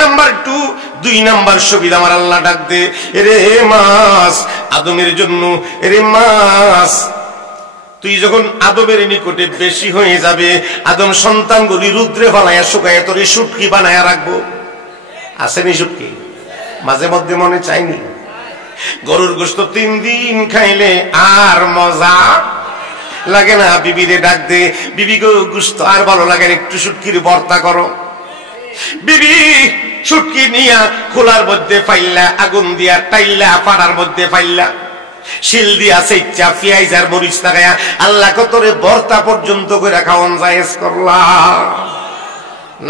Number 2, 2 number সুবিধা আমার আল্লাহ ডাক দে, রে মাছ আদমের জন্য, রে মাছ তুই যখন আদমের নিকটে বেশি হয়ে যাবে, আদম সন্তানগুলি রুদ্রে ফালাইয়া শুকাইয়া তোর শুটকি বানায়া রাখবো। আসেনি শুটকি? মাঝে মধ্যে মনে চাইনি? গরুর গোশত 3 দিন খাইলে আর মজা লাগে না। বিবিরে ডাক দে, বিবি গো গোশত আর ভালো লাগে না, একটু শুটকির ভর্তা করো। বিবি শুটকি নিয়া খোলার মধ্যে ফাইল্লা, আগুন দিয়া টাইল্লা পাড়ার মধ্যে ফাইল্লা, শিল দিয়া সেচ্চা পেঁয়াজ আর মরিচ লাগায়া আল্লাহ কতরে ভর্তা পর্যন্ত করে খাওয়ান জায়েজ করলা।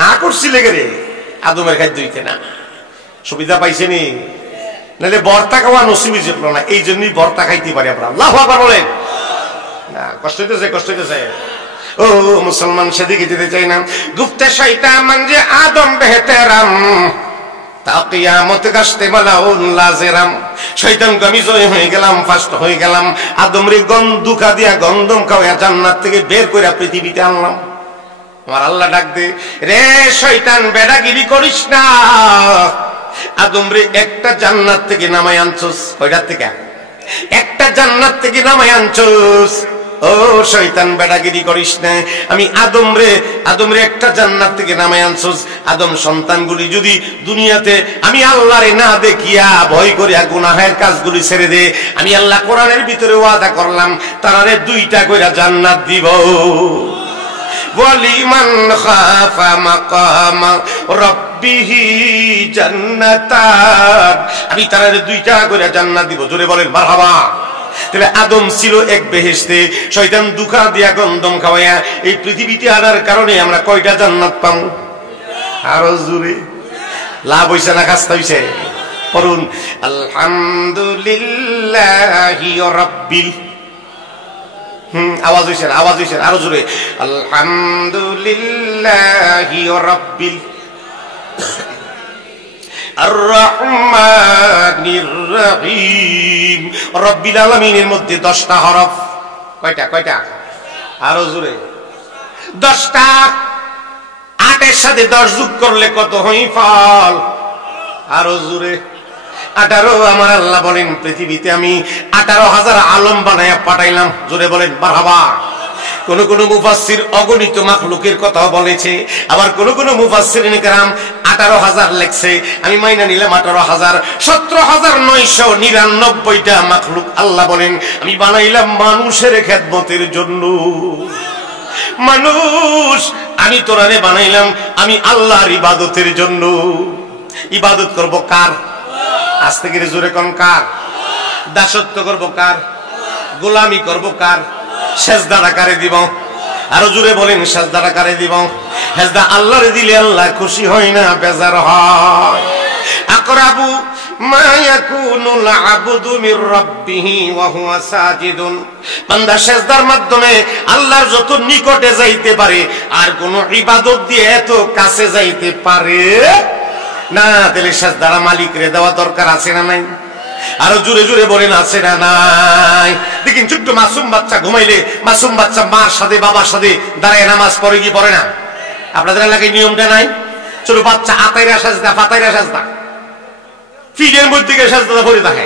না করছিলে রে আদমের খাদ্য হইতে না, সুবিধা পাইছে নি, নাহলে ভর্তা খাওয়া নসিবই জুটলো না। এই জন্যই ভর্তা খাইতে পারি আমরা। আল্লাহু আকবার বলেন না? কষ্ট হইতেছে, কষ্ট হইতেছে। ও মুসলমান, সেদিকে যেতে চাই না। গুপ্তে শয়তান মানে আদম বেহতেরাম তা কিয়ামত কাশতে মালাউন লাজেরাম। শয়তানকে আমি জয় হয়ে গেলাম, ফার্স্ট হয়ে গেলাম। আদম রে গন্ধুকা দিয়া গন্ধম খাওয়া জান্নাত থেকে বের করে পৃথিবীতে আনলাম। আমার আল্লাহ ডাক দে, রে শয়তান বেড়াগিরি করিস না। আদম রে একটা জান্নাত থেকে নামাই আনছস। কয়টা থেকে? একটা জান্নাত থেকে নামাই আনছস। ও শয়তান বেড়াগিরি করিস না। আমি আদম রে একটা জান্নাত থেকে নামাই আনছস। আদম সন্তানগুলি যদি দুনিয়াতে আমি আল্লাহরে না দেখিয়া ভয় করিয়া গুনাহের কাজগুলি ছেড়ে দে, আমি আল্লাহ কোরআনের ভিতরে ওয়াদা করলাম তারারে 2টা কইরা জান্নাত দিব। ওয়ালিমান খাফা মাকামা রাব্বিহি জান্নাতান। আমি তারারে 2টা কইরা জান্নাত দিব। জোরে বলেন মারহাবা। তাহলে আদম ছিল এক বেহেশতে, শয়তান দুকা দিয়া গন্ধম খাওয়ায়া এই পৃথিবীতে আনার কারণে আমরা কয়টা জান্নাত পাম? আরো জোরে। লাভ হইছে না খাস্তা হইছে? পড়ুন আলহামদুলিল্লাহি রাব্বিল। আওয়াজ হইছে, আওয়াজ হইছে, আরো জোরে। আলহামদুলিল্লাহি রাব্বিল আর-রহমানির রহিম। রব্বিল আলামিনের মধ্যে 10টা হরফ। কয়টা? কয়টা? আরো জোরে। 10টা। 8 এর সাথে 10 যোগ করলে কত হয় ফল? আরো জোরে। 18। আমার আল্লাহ বলেন পৃথিবীতে আমি 18,000 আলম বানায়া পাঠাইলাম। জোরে বলেন মারহাবা। কোন কোন মুফাসসির অগণিত মাখলুকের কথা বলেছে, আবার কোন কোন মুফাসসিরিন কেরাম 18,000 লেখছে। আমি মাইনা নিলাম 18,000। 17,999টা মাখলুক আল্লাহ বলেন আমি বানাইলাম মানুষের খেদমতের জন্য। মানুষ আমি তোরারে বানাইলাম আমি আল্লাহর ইবাদতের জন্য। ইবাদত করব কার? আজ থেকে জোরে কোন কার? দাসত্ব করব কার? গোলামি করব কার? সেজদাটা কারে দিব? আরো জোরে বলেন সেজদাটা কারে দিব? সেজদা আল্লাহরে দিলে আল্লাহ খুশি হয় না, বেজার হয়। আকরাবু মা ইয়াকুনুল আবদু মির রাব্বিহি ওয়া হুয়া সাজিদুন। বান্দা সেজদার মাধ্যমে আল্লাহর যত নিকটে যাইতে পারে, আর কোন ইবাদত দিয়ে এত কাছে যাইতে পারে না। তাহলে সেজদাটা মালিকরে দেওয়া দরকার আছে না নাই? আরো জোরে জোরে বলেন আছে না নাই? দেখেন ছোট্ট মাসুম বাচ্চা ঘুমাইলে মাসুম বাচ্চা মার সাথে বাবার সাথে দাঁড়ায় নামাজ পড়ে কি পড়ে না? আপনাদের এলাকায় নিয়মটা নাই? ছোট বাচ্চা আতাইরা সাজদা ফাতাইরা সাজদা ফিডের মধ্যে গিয়ে সাজদা পড়ে থাকে।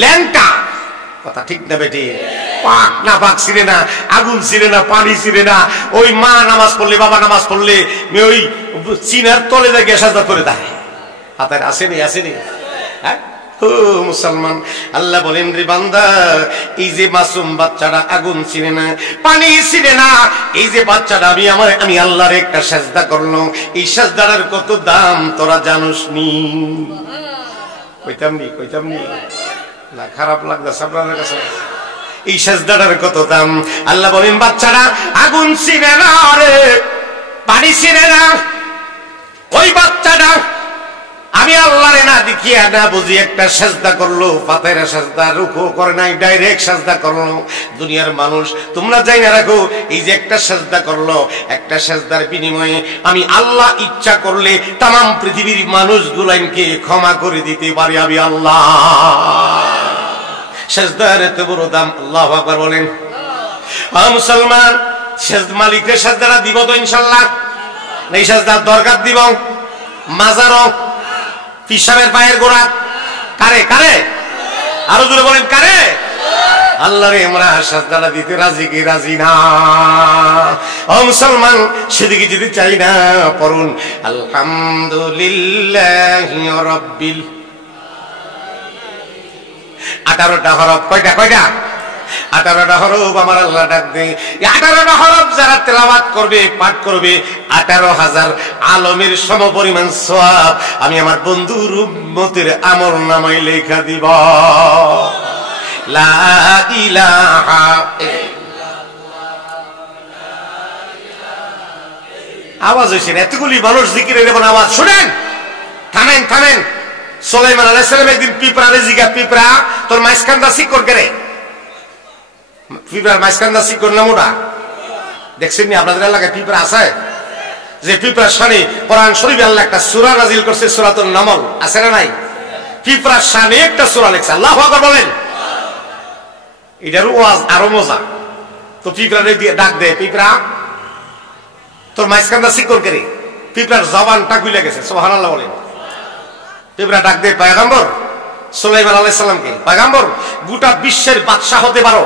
ল্যাংটা কথা ঠিক না বেটি? পাক না পাক ছিঁড়ে না, আগুন ছিঁড়ে না, পানি ছিঁড়ে না। ওই মা নামাজ পড়লে বাবা নামাজ পড়লে ওই চিনার তলে গিয়ে সাজদা করে থাকে। হাতের আসেনি? আসেনি? হ্যাঁ ও মুসলমান, আল্লাহ বলেন রে বান্দা, এই যে মাসুম বাচ্চাটা আগুন ছিঁড়ে না, পানি ছিঁড়ে না, এই যে বাচ্চাটা আমি আল্লাহর একটা সাজদা করলো, এই সাজদাটার কত দাম তোরা জানোস নি? কইতাম নি না, খারাপ লাগতেছে আপনাদের কাছে? এই সাজদাটার কত দাম? আল্লাহ বলেন বাচ্চাটা আগুন ছিঁড়ে না রে, পানি ছিঁড়ে না, ওই বাচ্চাটা আমি আল্লাহরে না দেখিয়া না বুঝি একটা সাজদা করলো, ফাতেরা সাজদা, রুকু করে নাই, ডাইরেক্ট সাজদা করলো। দুনিয়ার মানুষ তোমরা যাই না রাখো, এই যে একটা সাজদা করলো, একটা সাজদার বিনিময়ে আমি আল্লাহ ইচ্ছা করলে তামাম পৃথিবীর মানুষগুলাকে ক্ষমা করে দিতে পারি আমি আল্লাহ। সাজদার এত বড় দাম, আল্লাহু আকবার বলেন। মুসলমান, মালিকের সাজদাটা দিব তো ইনশাআল্লাহ? এই সাজদার দরকার দিব? মাজারও, পিসাবের পায়ের গোড়া কারে কারে? আরো জোরে বলেন কারে? আল্লাহরে আমরা সাজদা দিতে রাজি কি রাজি না? ও মুসলমান, সেদিকে যদি চাই না, পড়ুন আলহামদুলিল্লাহি রাব্বিল। 18টা হরফ। কয়টা কয়টা? 18টা হরফ আমার আল্লাহ ডাক দেয়। 18টা হরফ যারা তেলাওয়াত করবে, পাঠ করবে, 18,000 আলমের সমপরিমাণ সওয়াব আমি আমার বন্ধুর উম্মতের আমল নামায় লেখা দিব। লা ইলাহা আওয়াজ হয়েছে না? এতগুলি মানুষ জিকিরের এমন আওয়াজ শুনেন। থামেন থামেন। সুলাইমান আলাইহিস সালাম একদিন পিঁপড়ারে জিজ্ঞাসা, পিঁপড়া তোর মাইসকান্দা শিকর করে? পিঁপড়ার মাইসকান্দা শিকর নাম ওটা দেখছেন নি? আপনাদের এলাকায় পিঁপড়া আছে? যে পিঁপড়ার শানে কোরআন শরীফে আল্লাহ একটা সূরা নাযিল করছে, সূরাতুন নামল, আছে না নাই? পিঁপড়ার শানে একটা সূরা লেখছে। আল্লাহু আকবার বলেন। এটার ওয়াজ আরো মজা। তো পিঁপড়ারে দিয়ে ডাক দেয়, পিঁপড়া তোর মাইসকান্দা শিকর করে? পিঁপড়ার জবানটা খুলে গেছে। সুবহানাল্লাহ বলেন। পিঁপড়া ডাক দেয়, পয়গম্বর সুলাইমান আলাইহিস সালামকে, পয়গম্বর গোটা বিশ্বের বাদশা হতে পারো,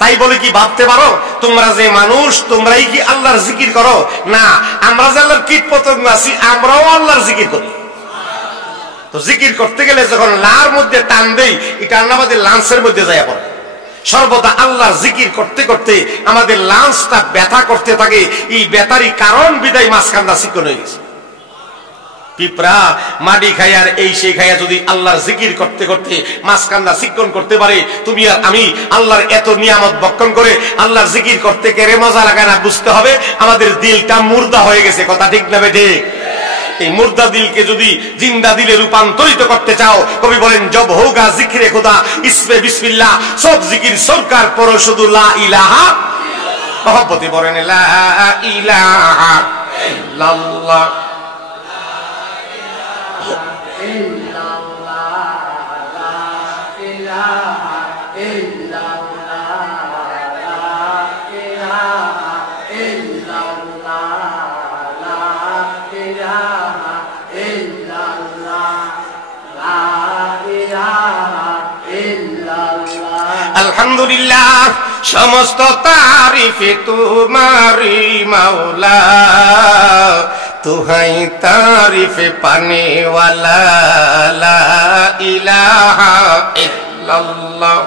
তাই বলে কি ভাবতে পারো তোমরা যে মানুষ, তোমরাই কি আল্লাহর জিকির করো? না, আমরা যে আল্লাহর কীট পতঙ্গ আছি, আমরাও আল্লাহর জিকির করি। তো জিকির করতে গেলে যখন লার মধ্যে টান দেই, এটা আমাদের লাঞ্চের মধ্যে যায় পড়ে। সর্বদা আল্লাহর জিকির করতে করতে আমাদের লাঞ্চটা ব্যথা করতে থাকে। এই ব্যথারই কারণ বিদায় মাঝখানটা চিকন হয়ে গেছে। পিঁপড়া মাটি খাই আর এই সেই খাইয়া যদি আল্লাহর জিকির করতে করতে মাঝখানটা চিকন করতে পারে, তুমি আর আমি আল্লাহর এত নিয়ামত বক্ষণ করে আল্লাহর জিকির করতে কেড়ে মজা লাগায় না। বুঝতে হবে আমাদের দিলটা মুর্দা হয়ে গেছে। কথা ঠিক না বেঠে? এই মুর্দা দিলকে যদি জিন্দা দিলে রূপান্তরিত করতে চাও, কবি বলেন জব হোগা জিকিরে খুদা ইসমে বিসমিল্লাহ, সব জিকির সরকার পড়ো শুধু লা ইলাহা। মহব্বতে বলেন লা ইলাহা ইল্লাল্লাহ। আলহামদুলিল্লাহ, সমস্ত তারিফে তোমারি মাওলা, তুহাই তারিফে পানে ওয়ালা, লা ইলাহা ইল্লাল্লাহ।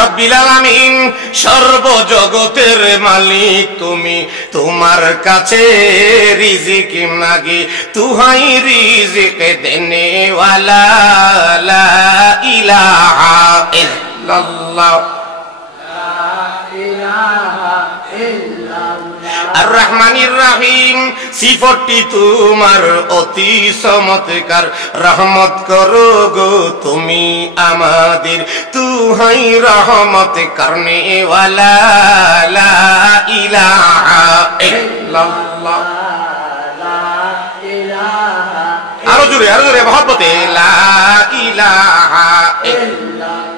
রব্বিল আলামিন, সর্বজগতের মালিক তুমি, তোমার কাছে রিজিক মাগি, তুহাই রিজিক দেনে ওয়ালা, লা ইলাহা ইল্লাল্লাহ। আর রহমানির রহিম, সিফতটি তোমার অতি চমৎকার, রহমত করো গো তুমি আমাদের, তুহাই রহমত করনে ওয়ালা, লা ইলাহা ইল্লাল্লাহ। আরো জোরে মহব্বতে লা ইলাহা ইল্লাল্লাহ।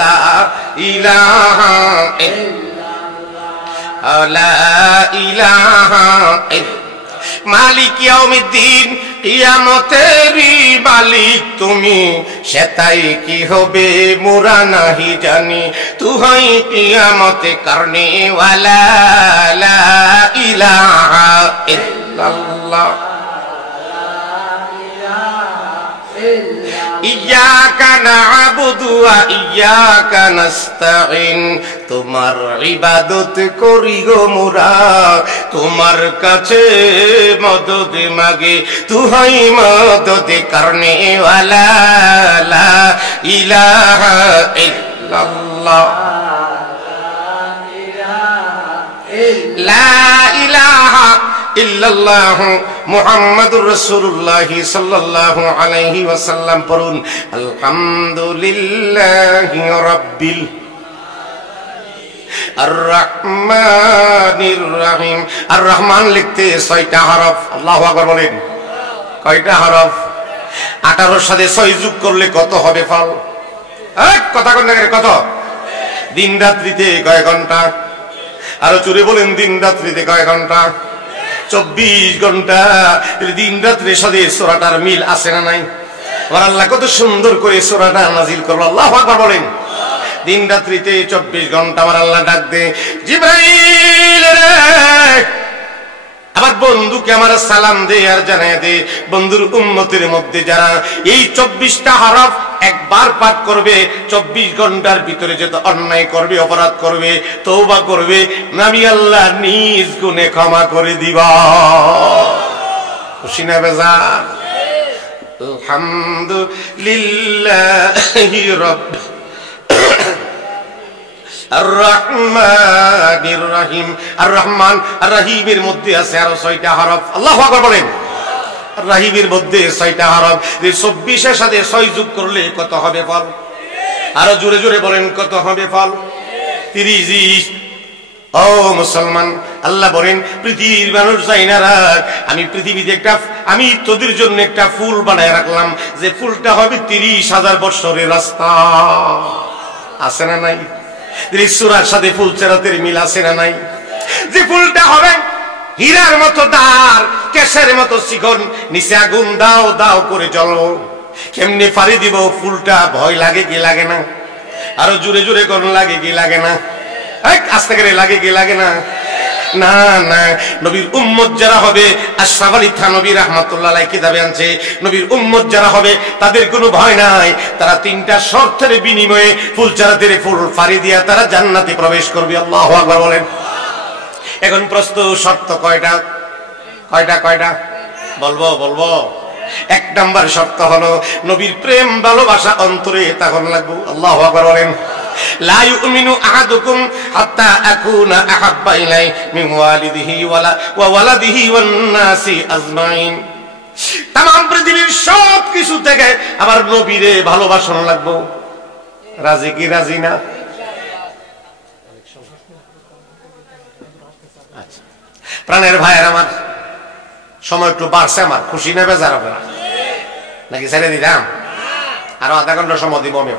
লা ইলাহা ইল্লাল্লাহ, লা ইলাহা ইল্লাল্লাহ। মালিক ইয়াউমিদ্দিন, কিয়ামতেরই মালিক তুমি, সেটাই কি হবে মোরা নাহি জানি, তুহাই কিয়ামতে করনে ওয়ালা, লা ইলাহা ইল্লাল্লাহ। ইয়াকা না'বুদু ওয়া ইয়াকা নাস্তাঈন, তোমার ইবাদত করি গো মোরা, তোমার কাছে মদদ মাগে, তুহাই মদদ করনে ওয়ালা, লা ইলাহা ইল্লাল্লাহ। লা ইলাহা ইল্লাল্লাহ মুহাম্মাদুর রাসূলুল্লাহ সাল্লাল্লাহু আলাইহি ওয়াসাল্লাম। পড়ুন আলহামদুলিল্লাহি রাব্বিল আর রহমানির রহিম। আর রহমান লিখতে 6টা হরফ। আল্লাহু আকবার বলেন। কয়টা হরফ? 18 সাথে 6 যোগ করলে কত হবে ফল? কথা কোন কত? দিন রাত্রিতে কয় ঘন্টা? আরো চুরে বলেন, দিন রাত্রিতে কয় ঘন্টা? 24 ঘন্টা। দিন রাত্রির সাথে সূরাটার মিল আছে না নাই? আমার আল্লাহ কত সুন্দর করে সূরাটা নাজিল করলো। আল্লাহু আকবার বলেন। দিন রাত্রিতে 24 ঘন্টা আমার আল্লাহ ডাক দে, জিবরাইল রে, আবার বন্ধুকে আমার সালাম দে আর জানায় দে, বন্ধুর উম্মতের মধ্যে যারা এই 24টা হরফ একবার পাঠ করবে, 24 ঘন্টার ভিতরে যত অন্যায় করবে, অপরাধ করবে, তওবা করবে, আমি আল্লাহ নিজ গুণে ক্ষমা করে দিবা। খুশি না বেজার? আলহামদুলিল্লাহি রাব্বিল আর রহমানির রহিম। আর রহমান আর রহিমের মধ্যে আছে আরো 6টা হরফ। আল্লাহু আকবার বলেন। আর রহিমের মধ্যে 6টা হরফ। 24 এর সাথে 6 যোগ করলে কত হবে ফল? আরো জোরে জোরে বলেন, কত হবে ফল? 30। ও মুসলমান, আল্লাহ বলেন, পৃথিবীর মানুষ যাই না রাখ, আমি পৃথিবীতে আমি তোদের জন্য একটা ফুল বানায় রাখলাম, যে ফুলটা হবে 30,000 বছরের রাস্তা। আছে না নাই? সূরার সাথে ফুল চেরাতের মিল আছে না নাই? যে ফুলটা হবে হীরার মতো দার, কেশের মতো চিকন, নিচে আগুন দাও দাও করে জ্বলবো, কেমনে পারি দিব? ফুলটা ভয় লাগে কি লাগে না? আরো জোরে জোরে কোন লাগে কি লাগে না? আস্তে করে লাগে কি লাগে না? না না, নবীর উম্মত যারা হবে, আশরাফ আলী থানভী রাহমাতুল্লাহ আলাইহি কিতাবে আনছে, নবীর উম্মত যারা হবে তাদের কোনো ভয় নাই। তারা 3টা শর্তের বিনিময়ে ফুল চারাতের ফুল ফাড়ি দিয়া তারা জান্নাতে প্রবেশ করবে। আল্লাহু আকবার বলেন। এখন প্রশ্ন, শর্ত কয়টা? কয়টা? বলবো। 1 নাম্বার শর্ত হলো নবীর প্রেম ভালোবাসা অন্তরে তখন লাগবে। আল্লাহু আকবার বলেন। লা ইউমিনু আহাদুকুম হাত্তা আকুনা আহাব্বা ইলাই মিন ওয়ালিদিহি ওয়া ওয়ালাদিহি ওয়ান নাসি আজমাইন। तमाम পৃথিবীর সব কিছু থেকে আমার নবীরে ভালোবাসন লাগবে। রাজি কি রাজি না? আচ্ছা প্রাণের ভাইয়ের আমার, সময় একটু বাড়ছে, আমার খুশি না বেজার হবে নাকি ছেড়ে দিলাম? আরো আধা ঘন্টা সময় দিব আমি।